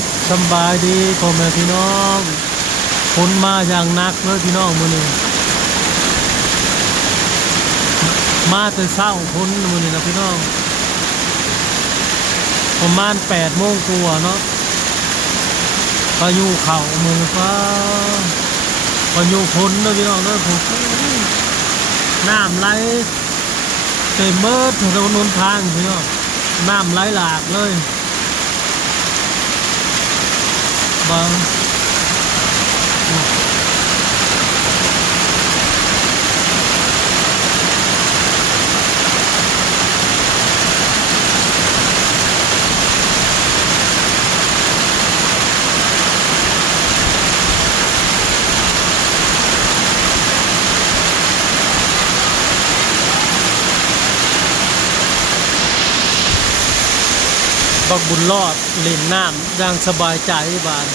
บสบายดีพ่อแม่พี่น้องฝนมาอย่างหนักเลยพี่น้องมื้อนี้มาแต่เช้าฝนมื้อนี้นะพี่น้องประมาณ8 โมงกว่าเนาะพายุเข้ามือฟ้าพายุฝนเด้อพี่น้องเด้อผมน้ำไหลเต็มเบิดถนนหนทางพี่น้องน้ำไหลหลากเลยบางบักบุญรอดเล่นน้ำอย่างสบายใจบาน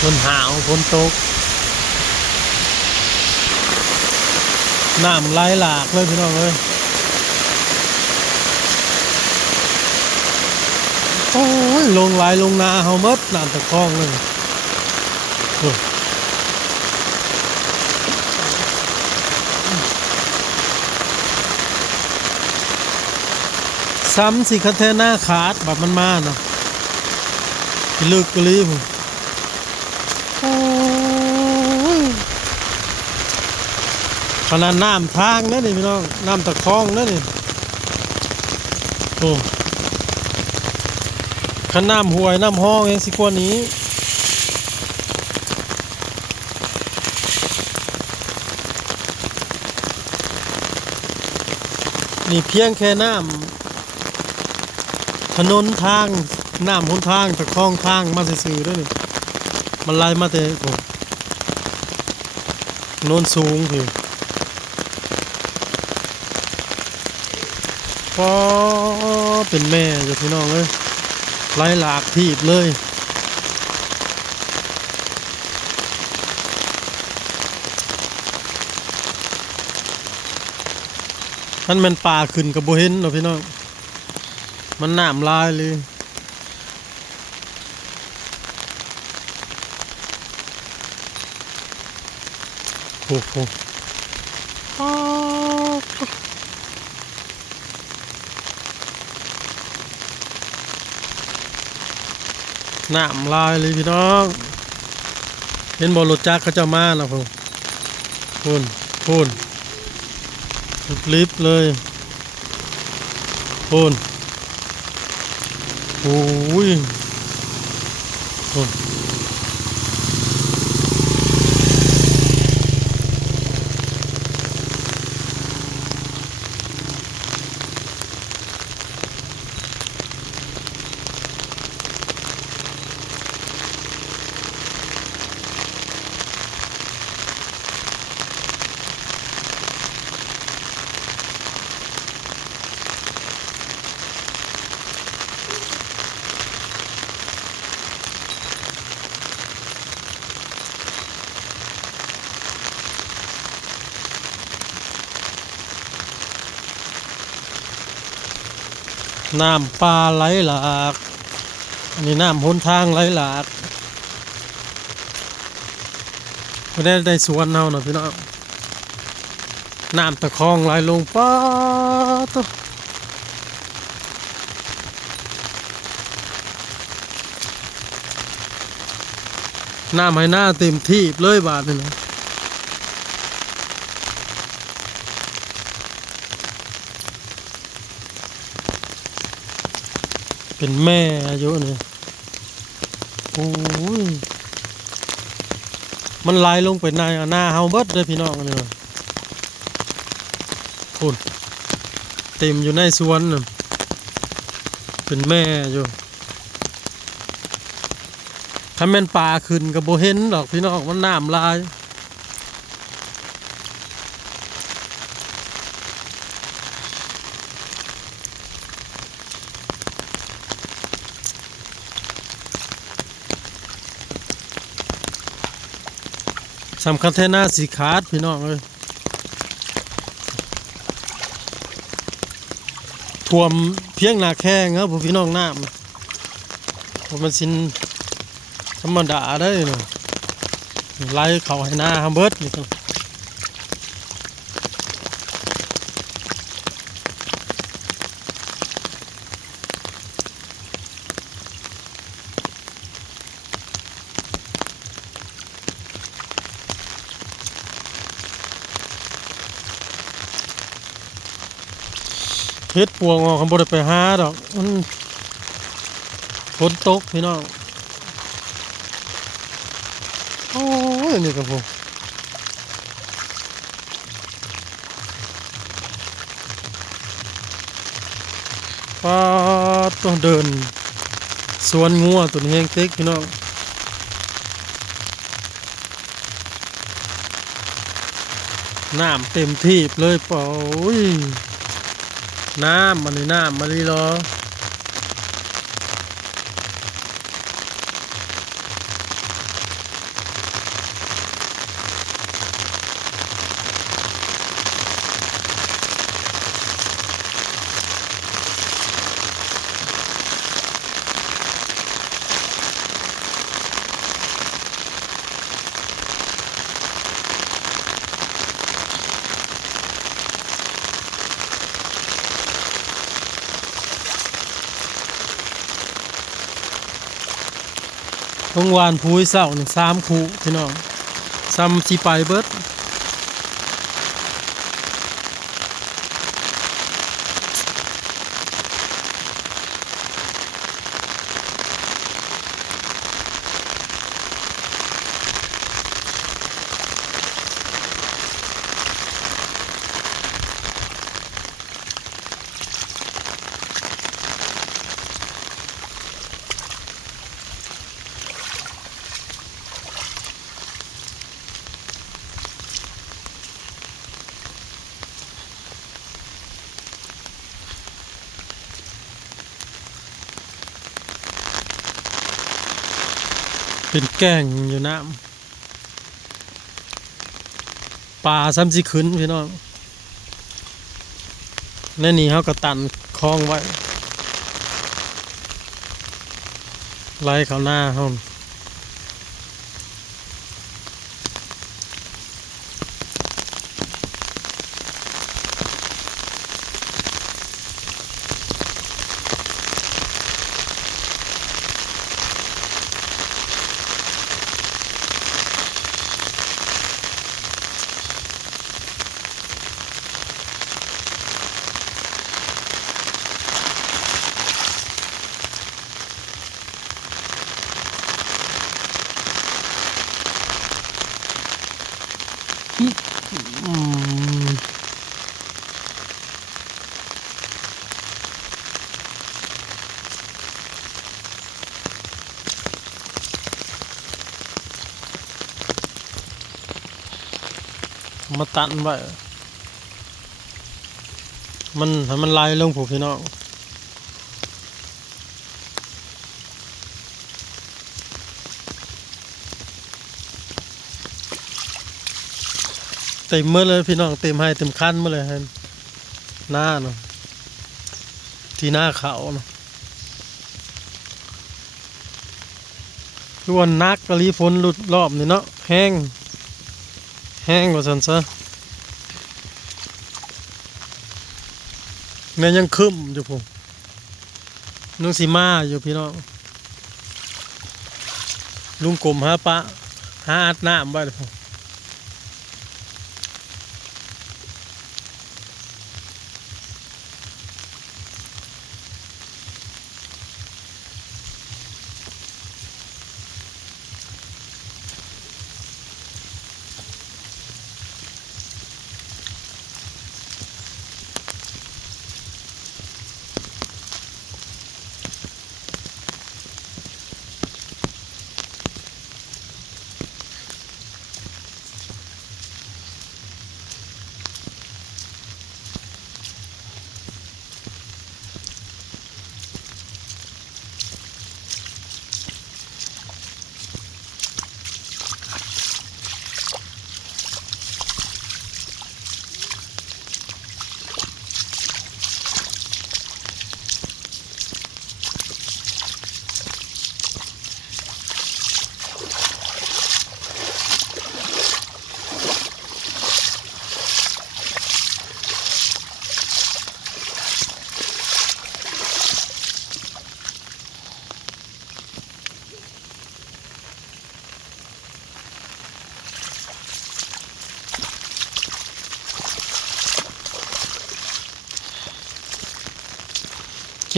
ฝนหาวฝนตกน้ำไหลหลากเลยพี่น้องเลยโอ้ยลงไหลลงนาเฮาหมดน้ำตะคองเลยซ้ำสิคันแทหน้าขาดแบบมันมาเนาะลึกกะลีผมขนาดน้ำทางนั่นนี่พี่น้องน้ำตะคองนั่นนี่โอ้ขนาดน้ำห้วยน้ำห้องยังสิกว่านี้นี่เพียงแค่น้ำถนนทางน้ำหนทางตะคองทางมาซื่อๆด้วยนี่มันไหลมาแต่ผมโน้นสูงพี่พอเป็นแม่จ้ะพี่น้องเลยไหลหลากทีบเลยมันเป็นป่าขึ้นกับโบเห็นเนาะพี่น้องมันน้ำลายเลยโอ้โหน้ำลายเลยพี่น้องเห็นบอลรถจักรเขาจะมาแล้วพูนลิฟต์เลยพูนโอ้ยพูนน้ำปลาไหลหลากอันนี้น้ำหนทางไหลหลากไม่ได้สวนเอาหน่อยพี่น้องน้ำตะคองไหลลงป้าตัวน้ำให้หน้าเต็มที่เลยบาทนี่นะเป็นแม่อายุนี่โอ้ยมันไหลลงไปในหน้าเฮาเบิดเลยพี่น้องนี่คุณเต็มอยู่ในสวนน่ะเป็นแม่อยู่ถ้าแม่นป่าขึ้นกับโบเห็นดอกพี่น้องมันน้ำลาย สำคัญแท้หน้าสีขาดพี่น้องเลยท่วมเพียงหน้าแข้งครับผมพี่น้องน้ำมันสินธรรมดาได้เนาะไล่เขาให้หน้าฮัมเบิร์ดนี่ครับเฮ็ดปวงออกคำบ่ได้ไปหาดอกมันฝนตกพี่น้องโอ้ยนี่ครับผมป้าต้องเดินสวนงัวตัวนี้แห้งเต็กพี่น้องน้ำเต็มที่เลยเปล่าน้ำมันนี่น้ำมันนี่เหรอเมื่อวานพูยเศร้าหนึ่ง3 คู่พี่น้องซ้ำที่ไปเบิดเป็นแก่งอยู่น้ำป่าซ้ำสิขึ้นพี่น้องในนี่เขาก็ตันคลองไว้ไล่เขาหน้าเขาอืมมาตันไว้มันให้มันไล่ลงผูพี่น้องเต็มเมื่อเลยพี่น้องเต็มให้เต็มคันเมื่อเลยหน้าเนาะที่หน้าเขาเนาะคือวันนักกะลีฝนหลุดรอบนี่เนาะแห้งกว่าสันซะแม่ยังคึมอยู่ผมนุ่งสีมาอยู่พี่น้องลุงกลมหาปะหาอัดน้ำไว้เลยผม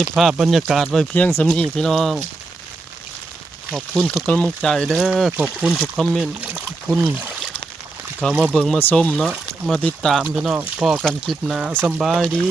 ก็บภาพบรรยากาศไว้เพียงสำนี้พี่น้องขอบคุณทุกกำลังใจเด้อขอบคุณทุกคอมเมนต์ขอบคุณที่เขามาเบิ่งมาชมเนาะมาติดตามพี่น้องพอกันคลิปหน้าสำบายดี